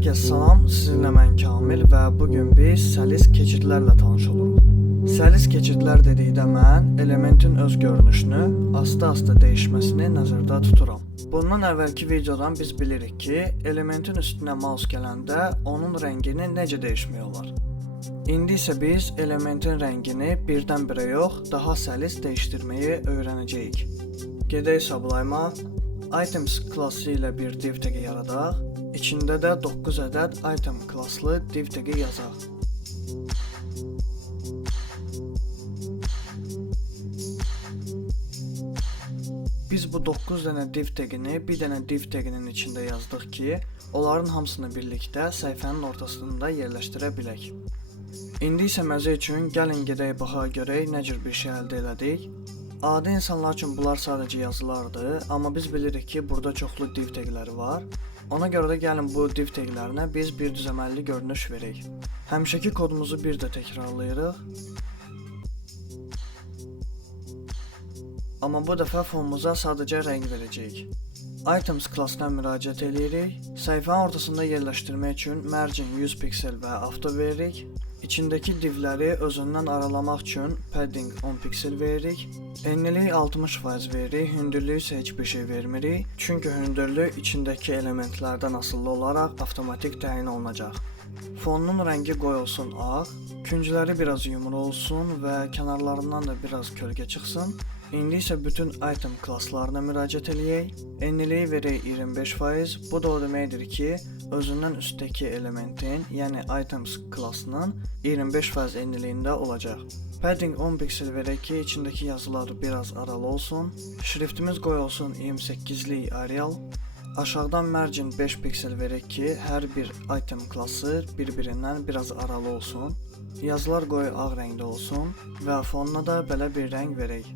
Hər kəs salam, sizinlə mən Kamil və bugün biz səlis keçidlərlə tanış oluruq. Səlis keçidlər dedikdə mən elementin öz görünüşünü asta-asta dəyişməsini nəzərdə tuturam. Bundan əvvəlki videodan biz bilirik ki, elementin üstünə mouse gələndə onun rəngini necə dəyişmək olar. İndi isə biz elementin rəngini birdən-birə yox, daha səlis dəyişdirməyi öyrənəcəyik. Gedək Sublime'a, Items klassı ilə bir div tagi yaradaq. İçində də 9 ədəd item klasslı div tagi yazaq. Biz bu 9 dənə div tagini bir dənə div taginin içində yazdıq ki, onların hamısını birlikdə səhifənin ortasında yerləşdirə bilək. İndi isə məzə üçün gəlin gedək baxaq görək nə cür bir şey əldə elədik. Adi insanlar üçün bunlar sadəcə yazılardır, amma biz bilirik ki, burada çoxlu div tagləri var. Ona görə də gəlin bu div taglərinə biz bir düzəməlli görünüş verək. Həmişəki kodumuzu bir də təkrarlayırıq. Amma bu dəfə fonumuza sadəcə rəng verəcəyik. Items klassına müraciət edirik. Səhifənin ortasında yerləşdirmək üçün margin 100 piksel və auto veririk. İçindəki divləri özündən aralamaq üçün padding 10 piksel veririk. Enlilik 60% veririk, hündürlüyü isə heç bir şey vermirik. Çünki hündürlük içindəki elementlərdən asılı olaraq avtomatik təyin olunacaq. Fonunun rəngi qoy olsun ağ, küncləri biraz yumru olsun və kənarlarından da biraz kölgə çıxsın. İndi isə bütün item klasslarına müraciət eləyək. Enliliyi verək 25%. Bu da o deməkdir ki, özündən üstdəki elementin, yəni items klassının 25% enliliyində olacaq. Padding 10 piksel verək ki, içindəki yazılar biraz aralı olsun. Şriftimiz qoy olsun 28'lik Arial. Aşağıdan margin 5 piksel verək ki, hər bir item klassı bir-birindən biraz aralı olsun. Yazılar qoy ağ rəngdə olsun və fonuna da belə bir rəng verək.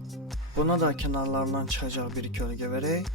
Buna da kənarlarından çıxacaq bir kölgə verək.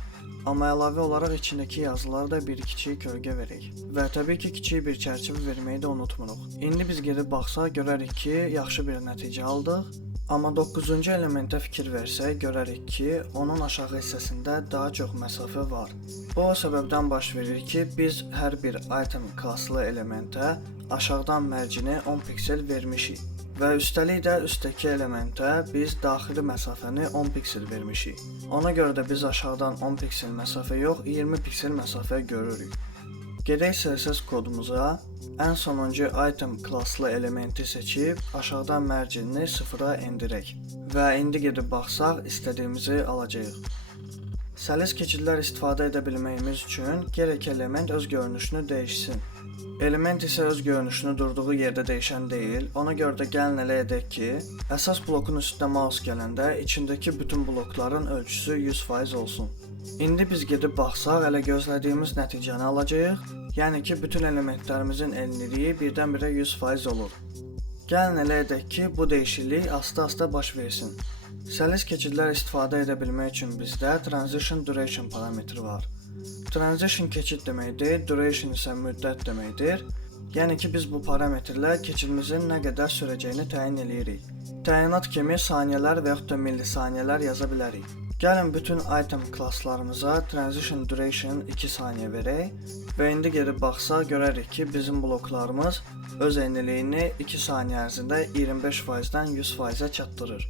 Amma əlavə olaraq içindəki yazılara da bir kiçik kölgə verək. Və təbii ki, kiçik bir çərçivə verməyi də unutmuruq. İndi biz gedib baxsaq görərik ki, yaxşı bir nəticə aldıq. Amma 9-cu elementə fikir versək görərik ki, onun aşağı hissəsində daha çox məsafə var. Bu o səbəbdən baş verir ki, biz hər bir item klasslı elementə aşağıdan mərcini 10 piksel vermişik. Və üstəlik də üstdəki elementə biz daxili məsafəni 10 piksel vermişik. Ona görə də biz aşağıdan 10 piksel məsafə yox, 20 piksel məsafə görürük. Gedək CSS kodumuza, ən sonuncu item klasslı elementi seçib aşağıdan mərcinini sıfıra endirək. Və indi gedib baxsaq istədiyimizi alacağıq. Səlis keçidlər istifadə edə bilməyimiz üçün gərək element öz görünüşünü dəyişsin. Element isə öz görünüşünü durduğu yerdə dəyişən deyil. Ona görə də gəlin elə edək ki, əsas blokun üstünə mouse gələndə içindəki bütün blokların ölçüsü 100% olsun. İndi biz gedib baxsaq elə gözlədiyimiz nəticəni alacağıq. Yəni ki, bütün elementlərimizin enliliyi birdən-birə 100% olur. Gəlin elə edək ki, bu dəyişiklik asta-asta baş versin. Səlis keçidlər istifadə edə bilmək üçün bizdə Transition Duration parametri var. Transition keçid deməkdir, duration isə müddət deməkdir. Yəni ki, biz bu parametrlə keçidimizin nə qədər sürəcəyini təyin edirik. Təyinat kimi saniyələr və yaxud da millisaniyələr yaza bilərik. Gəlin bütün item klasslarımıza Transition Duration 2 saniyə verək və indi gedib baxsaq görərik ki, bizim bloklarımız öz enliliyini 2 saniyə ərzində 25%-dən 100%-ə çatdırır.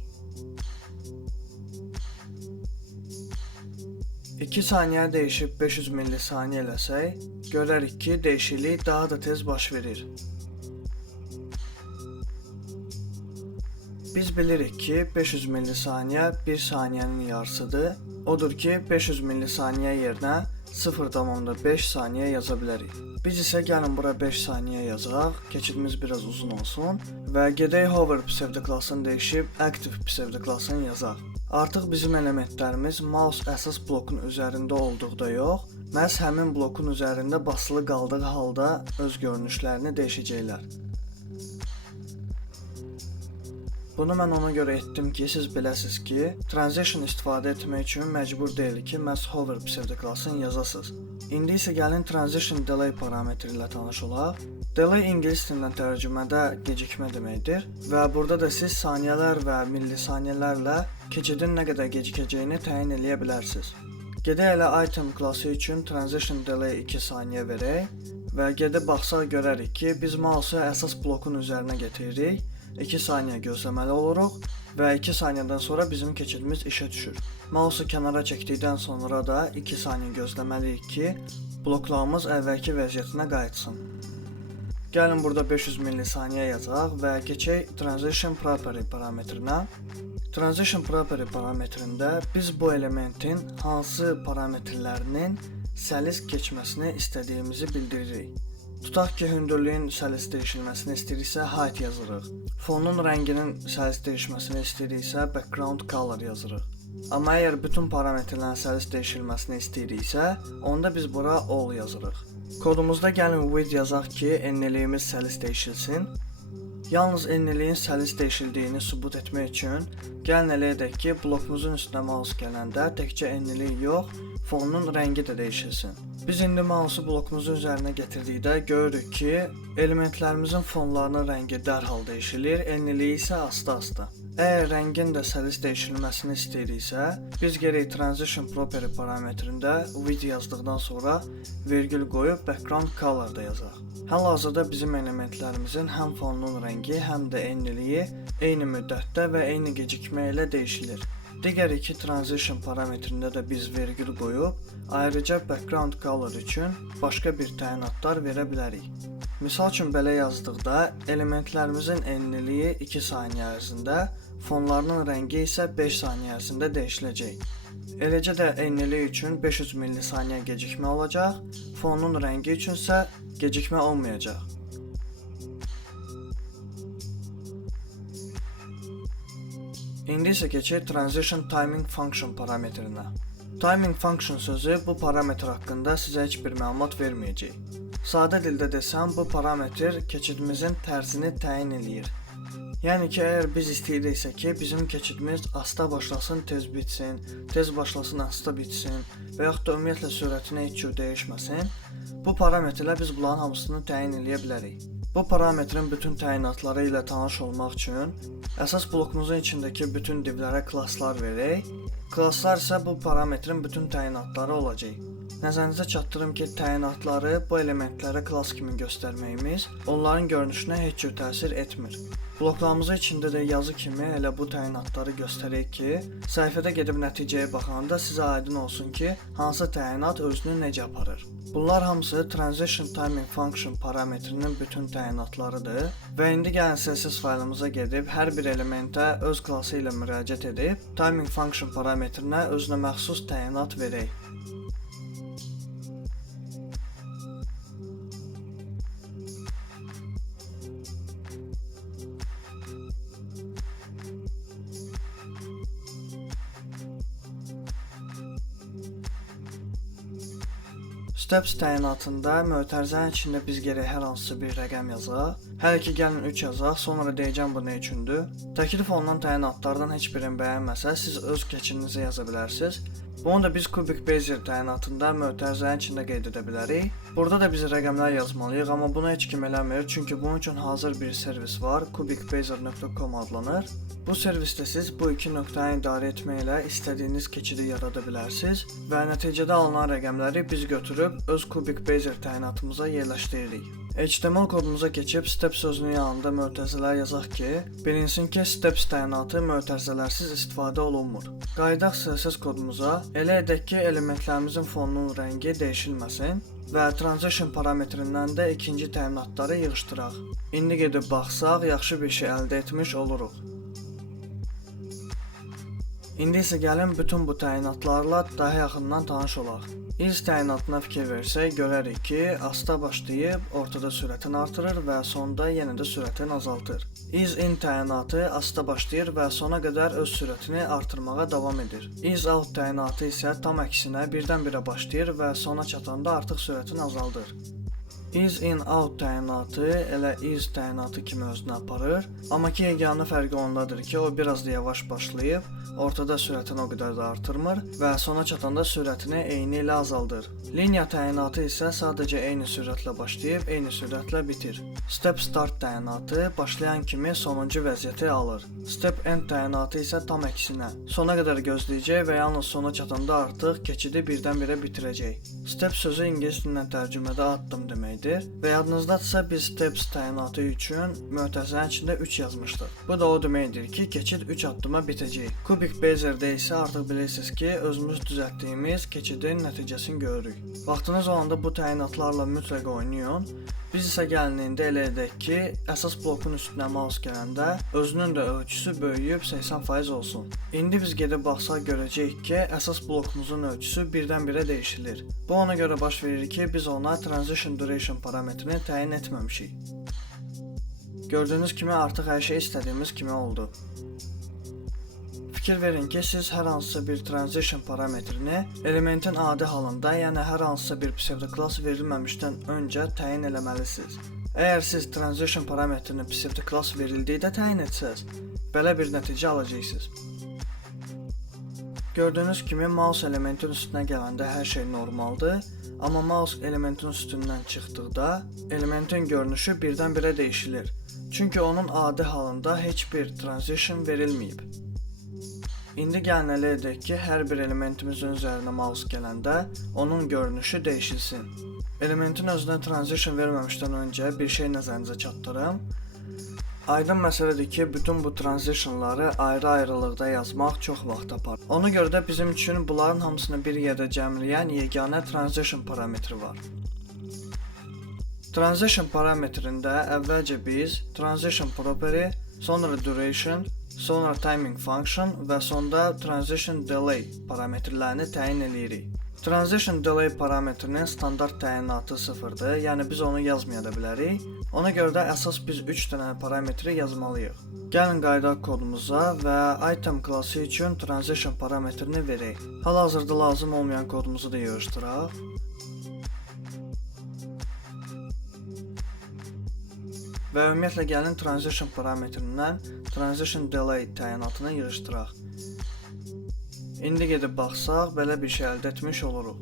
2 saniyə dəyişib 500 millisaniyə eləsək, görərik ki, dəyişiklik daha da tez baş verir. Biz bilirik ki, 500 millisaniyə 1 saniyənin yarısıdır. Odur ki, 500 millisaniyə yerinə 0,5 saniyə yaza bilərik. Biz isə gəlin bura 5 saniyə yazaq, keçidimiz biraz uzun olsun və gedək Hover psevdoklassını dəyişib Active psevdoklassını yazaq. Artıq bizim elementlərimiz mouse əsas blokun üzərində olduqda yox, məhz həmin blokun üzərində basılı qaldığı halda öz görünüşlərini dəyişəcəklər. Bunu mən ona görə etdim ki, siz biləsiniz ki, Transition istifadə etmək üçün məcbur deyil ki, məhz Hover psevdoklassını yazasınız. İndi isə gəlin Transition Delay parametri ilə tanış olaq. Delay ingilis dilindən tərcümədə gecikmə deməkdir və burada da siz saniyələr və millisaniyələrlə keçidin nə qədər gecikəcəyini təyin edə bilərsiniz. Gedək elə item klassı üçün Transition Delay 2 saniyə verək və gedib baxsaq görərik ki, biz mausu əsas blokun üzərinə getiririk, 2 saniyə gözləməli oluruq və 2 saniyədən sonra bizim keçidimiz işə düşür. Mausu kənara çəkdikdən sonra da 2 saniyə gözləməliyik ki, bloklarımız əvvəlki vəziyyətinə qayıtsın. Gəlin burada 500 millisaniyə yazaq və keçək Transition Property parametrinə. Transition Property parametrində biz bu elementin hansı parametrlərinin səlis keçməsini istədiyimizi bildiririk. Tutaq ki, hündürlüyün səlis dəyişilməsini istəyiriksə height yazırıq. Fonun rənginin səlis dəyişməsini istəyiriksə background color yazırıq. Amma əgər bütün parametrlərin səlis dəyişilməsini istəyiriksə, onda biz bura all yazırıq. Kodumuzda gəlin width yazaq ki, enliliyimiz səlis dəyişilsin. Yalnız enliliyin səlis dəyişildiyini sübut etmək üçün gəlin elə edək ki, blokumuzun üstünə mouse gələndə təkcə enlilik yox, fonun rəngi də dəyişilsin. Biz indi mausu blokumuzun üzərinə gətirdikdə görürük ki, elementlərimizin fonlarının rəngi dərhal dəyişilir, enliliyi isə asta-asta. Əgər rəngin də səlis dəyişilməsini istəyiriksə, biz gərək Transition Property parametrində width yazdıqdan sonra vergül qoyub background color da yazaq. Hal-hazırda bizim elementlərimizin həm fonunun rəngi, həm də enliliyi eyni müddətdə və eyni gecikmə ilə dəyişilir. Digər iki Transition parametrində də biz vergül qoyub, ayrıca background color üçün başqa bir təyinatlar verə bilərik. Misal üçün belə yazdıqda elementlərimizin enliliyi 2 saniyə ərzində, fonlarının rəngi isə 5 saniyə ərzində dəyişiləcək. Eləcə də enlilik üçün 500 millisaniyə gecikmə olacaq, fonun rəngi üçün isə gecikmə olmayacaq. İndi isə keçək Transition Timing Function parametrinə. Timing Function sözü bu parametr haqqında sizə heç bir məlumat verməyəcək. Sadə dildə desəm, bu parametr keçidimizin tərzini təyin eləyir. Yəni ki, əgər biz istəyiriksə ki, bizim keçidimiz asta başlasın, tez bitsin, tez başlasın, asta bitsin və yaxud da ümumiyyətlə sürətini heç cür dəyişməsin, bu parametrlə biz bunların hamısını təyin eləyə bilərik. Bu parametrin bütün təyinatları ilə tanış olmaq üçün əsas blokumuzun içindəki bütün divlərə klasslar verək. Klasslar isə bu parametrin bütün təyinatları olacaq. Nəzərinizə çatdırım ki, təyinatları bu elementlərə klass kimi göstərməyimiz onların görünüşünə heç cür təsir etmir. Bloklarımızın içində də yazı kimi elə bu təyinatları göstərək ki, səhifədə gedib nəticəyə baxanda sizə aydın olsun ki, hansı təyinat özünü necə aparır. Bunlar hamısı Transition Timing Function parametrinin bütün təyinatlarıdır və indi gəlin CSS faylımıza gedib hər bir elementə öz klassı ilə müraciət edib Timing Function parametrinə özünə məxsus təyinat verək. Steps təyinatında mötərizənin içində biz gərək hər hansısa bir rəqəm yazaq. Hələ ki, gəlin 3 yazaq, sonra deyəcəm bu nə üçündür. Təklif olunan təyinatlardan heç birini bəyənməsə, siz öz keçidinizə yaza bilərsiniz. Bunu da biz Cubic Bezier təyinatında mötərizənin içində qeyd edə bilərik. Burada da biz rəqəmlər yazmalıyıq, amma bunu heç kim eləmir, çünki bunun üçün hazır bir servis var, cubicbezier.com adlanır. Bu servisdə siz bu iki nöqtəni idarə etməklə istədiyiniz keçidi yarada bilərsiniz və nəticədə alınan rəqəmləri biz götürüb öz Cubic Bezier təyinatımıza yerləşdiririk. HTML kodumuza keçib steps sözünün yanında mötərizələr yazaq ki, bilinsin ki, steps təyinatı mötərizələrsiz istifadə olunmur. Qayıdaq CSS kodumuza, elə edək ki, elementlərimizin fonunun rəngi dəyişilməsin və Transition parametrindən də ikinci təminatları yığışdıraq. İndi gedib baxsaq, yaxşı bir şey əldə etmiş oluruq. İndi isə gəlin bütün bu təyinatlarla daha yaxından tanış olaq. Is təyinatına fikir versək, görərik ki, asta başlayıb, ortada sürətini artırır və sonda yenə də sürətini azaltır. Is in təyinatı asta başlayır və sona qədər öz sürətini artırmağa davam edir. Is out təyinatı isə tam əksinə birdən-birə başlayır və sona çatanda artıq sürətini azaldır. Is in out təyinatı elə is təyinatı kimi özünü aparır, amma ki, yeganə fərqi ondadır ki, o biraz da yavaş başlayıb, ortada sürətini o qədər də artırmır və sona çatanda sürətini eyni ilə azaldır. Linear təyinatı isə sadəcə eyni sürətlə başlayıb, eyni sürətlə bitir. Step start təyinatı başlayan kimi sonuncu vəziyyəti alır. Step end təyinatı isə tam əksinə. Sona qədər gözləyəcək və yalnız sona çatanda artıq keçidi birdən-birə bitirəcək. Step sözü ingilis dilindən tərcümədə addım deməkdir. edir və yadınızdadsa biz steps təyinatı üçün mötərizənin içində 3 yazmışdıq. Bu da o deməkdir ki, keçid 3 addıma bitəcək. Kubik Bazer'də isə artıq bilirsiniz ki, özümüz düzəltdiyimiz keçidin nəticəsini görürük. Vaxtınız olanda bu təyinatlarla mütləq oynayın. Biz isə gəlin indi elə edək ki, əsas blokun üstünə mouse gələndə özünün də ölçüsü böyüyüb 80% olsun. İndi biz gedib baxsaq görəcəyik ki, əsas blokumuzun ölçüsü birdən-birə dəyişilir. Bu ona görə baş verir ki, biz ona Transition Duration parametrini təyin etməmişik. Gördüyünüz kimi artıq hər şey istədiyimiz kimi oldu. Fikir verin ki, siz hər hansısa bir transition parametrini elementin adi halında, yəni hər hansısa bir pseudoklass verilməmişdən öncə təyin eləməlisiniz. Əgər siz transition parametrini pseudoklass verildikdə təyin etsəz, belə bir nəticə alacaqsınız. Gördüyünüz kimi mouse elementin üstünə gələndə hər şey normaldır, amma mouse elementin üstündən çıxdıqda elementin görünüşü birdən-birə dəyişilir. Çünki onun adi halında heç bir transition verilməyib. İndi gəlin elə edək ki, hər bir elementimizin üzərinə mouse gələndə onun görünüşü dəyişilsin. Elementin özünə transition verməmişdən öncə bir şey nəzərinizə çatdırım. Aydın məsələdir ki, bütün bu transitionları ayrı-ayrılıqda yazmaq çox vaxt aparır. Ona görə də bizim üçün bunların hamısını bir yerdə cəmləyən yeganə transition parametri var. Transition parametrində əvvəlcə biz transition property, sonra duration, sonra timing function və sonda transition delay parametrlərini təyin edirik. Transition delay parametrinin standart təyinatı 0-dır, yəni biz onu yazmaya da bilərik. Ona görə də əsas biz 3 dənə parametri yazmalıyıq. Gəlin qayıdaq kodumuza və item klassı üçün transition parametrini verək. Hal-hazırda lazım olmayan kodumuzu da yığışdıraq. Və ümumiyyətlə gəlin transition parametrindən transition delay təyinatını yığışdıraq. İndi gedib baxsaq, belə bir şey əldə etmiş oluruq.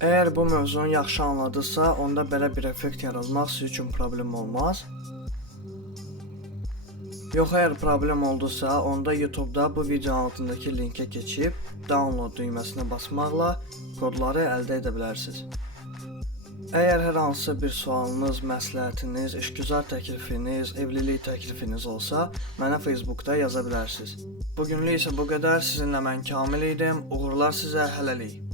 Əgər bu mövzunu yaxşı anladısa, onda belə bir effekt yaratmaq sizin üçün problem olmaz. Yox, əgər problem oldusa, onda YouTube'da bu video altındakı linkə keçib download düyməsinə basmaqla kodları əldə edə bilərsiniz. Əgər hər hansısa bir sualınız, məsləhətiniz, işgüzar təklifiniz, evlilik təklifiniz olsa, mənə Facebookda yaza bilərsiniz. Bugünlük isə bu qədər. Sizinlə mən Kamil idim. Uğurlar sizə, hələlik.